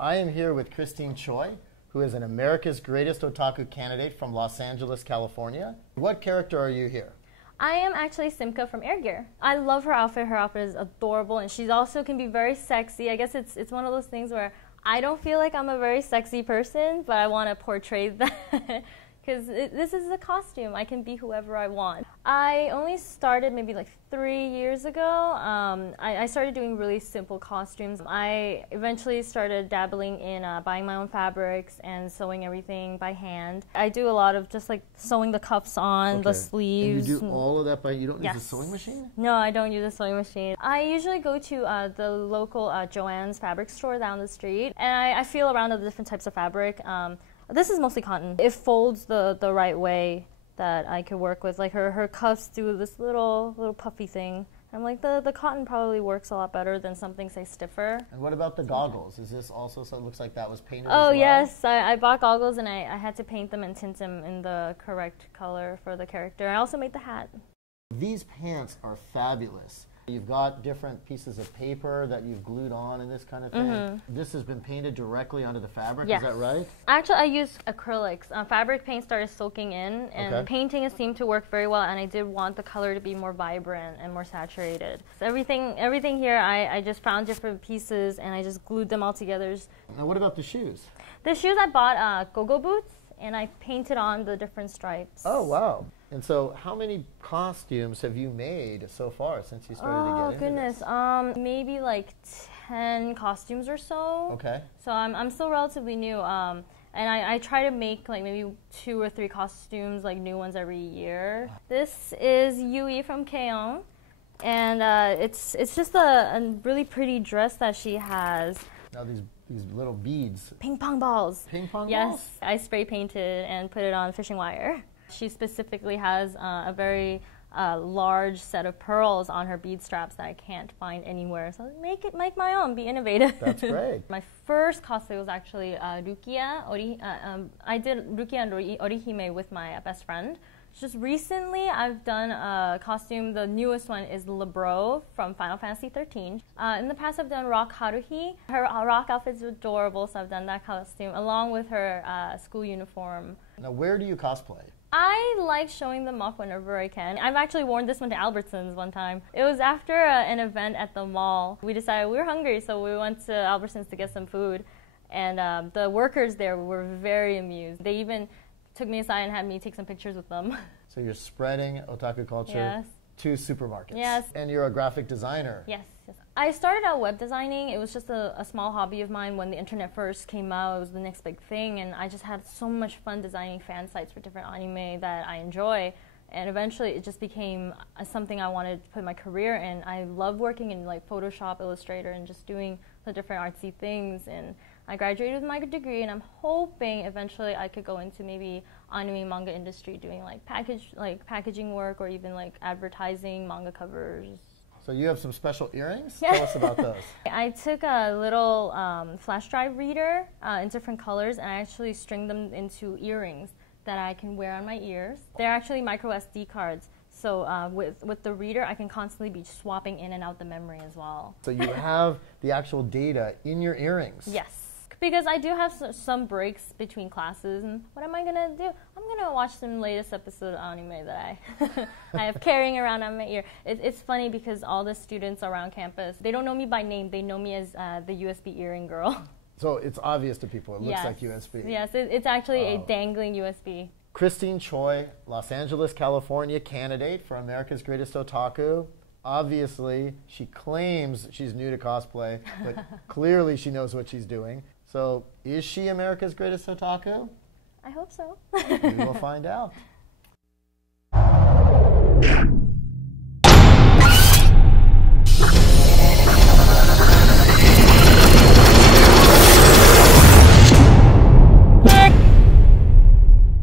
I am here with Christine Choi, who is an America's Greatest Otaku candidate from Los Angeles, California. What character are you here? I am actually Simka from Air Gear. I love her outfit. Her outfit is adorable, and she also can be very sexy. I guess it's one of those things where I don't feel like I'm a very sexy person, but I want to portray that. Because this is a costume. I can be whoever I want. I only started maybe like 3 years ago. I started doing really simple costumes. I eventually started dabbling in buying my own fabrics and sewing everything by hand. I do a lot of just like sewing the cuffs on, the sleeves. And you do all of that by, you don't Yes. use a sewing machine? No, I don't use a sewing machine. I usually go to the local Joann's fabric store down the street, and I feel around the different types of fabric. This is mostly cotton. It folds the right way that I could work with. Like her cuffs do this little puffy thing. I'm like, the cotton probably works a lot better than something, say, stiffer. And what about the goggles? Is this also, so it looks like that was painted Oh, as well? yes. I bought goggles, and I had to paint them and tint them in the correct color for the character. I also made the hat. These pants are fabulous. You've got different pieces of paper that you've glued on and this kind of thing. Mm-hmm. This has been painted directly onto the fabric, yes. Is that right? Actually, I used acrylics. Fabric paint started soaking in, and painting seemed to work very well, and I did want the color to be more vibrant and more saturated. So everything here, I just found different pieces, and I just glued them all together. Now what about the shoes? The shoes, I bought go-go boots, and I painted on the different stripes. Oh, wow. And so how many costumes have you made so far since you started to get into this? Oh, goodness. Maybe like 10 costumes or so. Okay. So I'm still relatively new. And I try to make like maybe 2 or 3 costumes, like new ones every year. This is Yui from Keong. And it's just a really pretty dress that she has. Now these little beads. Ping pong balls. Ping pong balls? Yes. I spray painted and put it on fishing wire. She specifically has a very large set of pearls on her bead straps that I can't find anywhere. So make my own, be innovative. That's great. My first cosplay was actually Rukia. I did Rukia and Orihime with my best friend. Just recently, I've done a costume. The newest one is Lebro from Final Fantasy 13. In the past, I've done Rock Haruhi. Her rock outfit's adorable, so I've done that costume along with her school uniform. Now, where do you cosplay? I like showing them off whenever I can. I've actually worn this one to Albertsons one time. It was after an event at the mall. We decided we were hungry, so we went to Albertsons to get some food. And the workers there were very amused. They even took me aside and had me take some pictures with them. So you're spreading otaku culture to supermarkets. Yes. And you're a graphic designer. Yes. I started out web designing. It was just a small hobby of mine when the internet first came out. It was the next big thing, and I just had so much fun designing fan sites for different anime that I enjoy. And eventually it just became something I wanted to put my career in. I love working in like Photoshop, Illustrator, and just doing the different artsy things. And I graduated with my degree, and I'm hoping eventually I could go into maybe anime manga industry doing like packaging work or even like advertising, manga covers. So you have some special earrings? Tell us about those. I took a little flash drive reader in different colors, and I actually stringed them into earrings that I can wear on my ears. They're actually micro SD cards. So with the reader, I can constantly be swapping in and out the memory as well. So you have the actual data in your earrings? Yes. Because I do have some breaks between classes, and what am I going to do? I'm going to watch some latest episode of anime that I have carrying around on my ear. It's funny because all the students around campus, they don't know me by name. They know me as the USB earring girl. So it's obvious to people. It looks like USB. Yes, it's actually a dangling USB. Christine Choi, Los Angeles, California candidate for America's Greatest Otaku. Obviously, she claims she's new to cosplay, but clearly she knows what she's doing. So, is she America's Greatest Otaku? I hope so. We will find out.